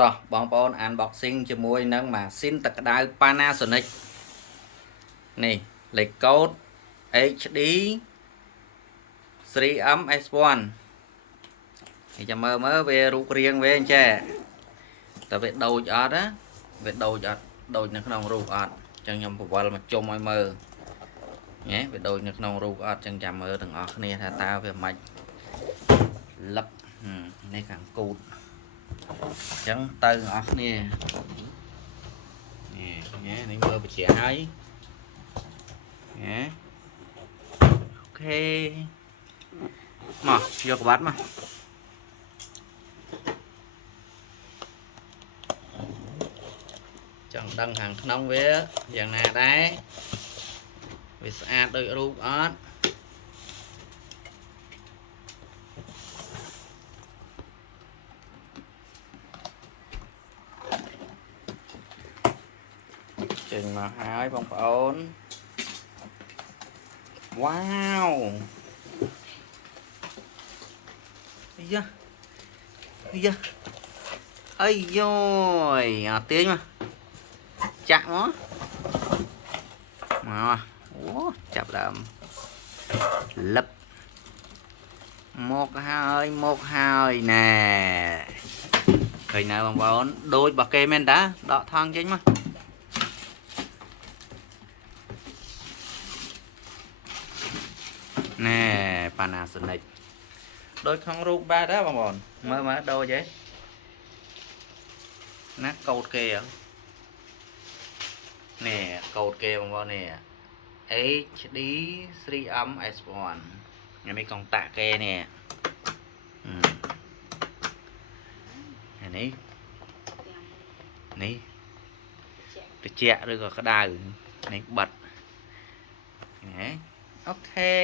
តោះបងប្អូន unboxing ជាមួយនឹងម៉ាស៊ីនទឹកក្តៅ Panasonic នេះលេខកូដ HD 3M S1 នេះចាំមើលវារូបរាងវាអញ្ចេះតើវាដូចអត់ណាវាដូចអត់ដូចនៅក្នុងរូបអត់អញ្ចឹងខ្ញុំពវល់មកជុំឲ្យមើលញ៉េវាដូចនៅក្នុងរូបអត់អញ្ចឹងចាំមើលទាំងអស់គ្នាថាតើវាមិនលឹបនេះខាងគូតអញ្ចឹងទៅទាំងអស់គ្នានេះមើលបជាហើយអូខេមកយកក្បាត់មកចង់ដឹងខាងក្នុងវាយ៉ាងណាដែរវាស្អាតដូចរូបអត់ចេញមកហើយបងប្អូនវ៉ាវយ៉ាអីយ៉យអាទាញមកចាក់មកអូចាប់ដើមលឹបមកហើយណែឃើញណាបងប្អូនដូចរបស់គេមែនតាដកថងចេញមកណែ Panasonic ដូចក្នុងរូបបែបដែរបងប្អូនមើលដូចហ៎ណាកូដគេនេះកូដគេបងប្អូននេះ HD 3M S1 នេះកុងតាក់គេនេះនេះត្រជាក់ឬក៏ក្តៅនេះបិទអូខេ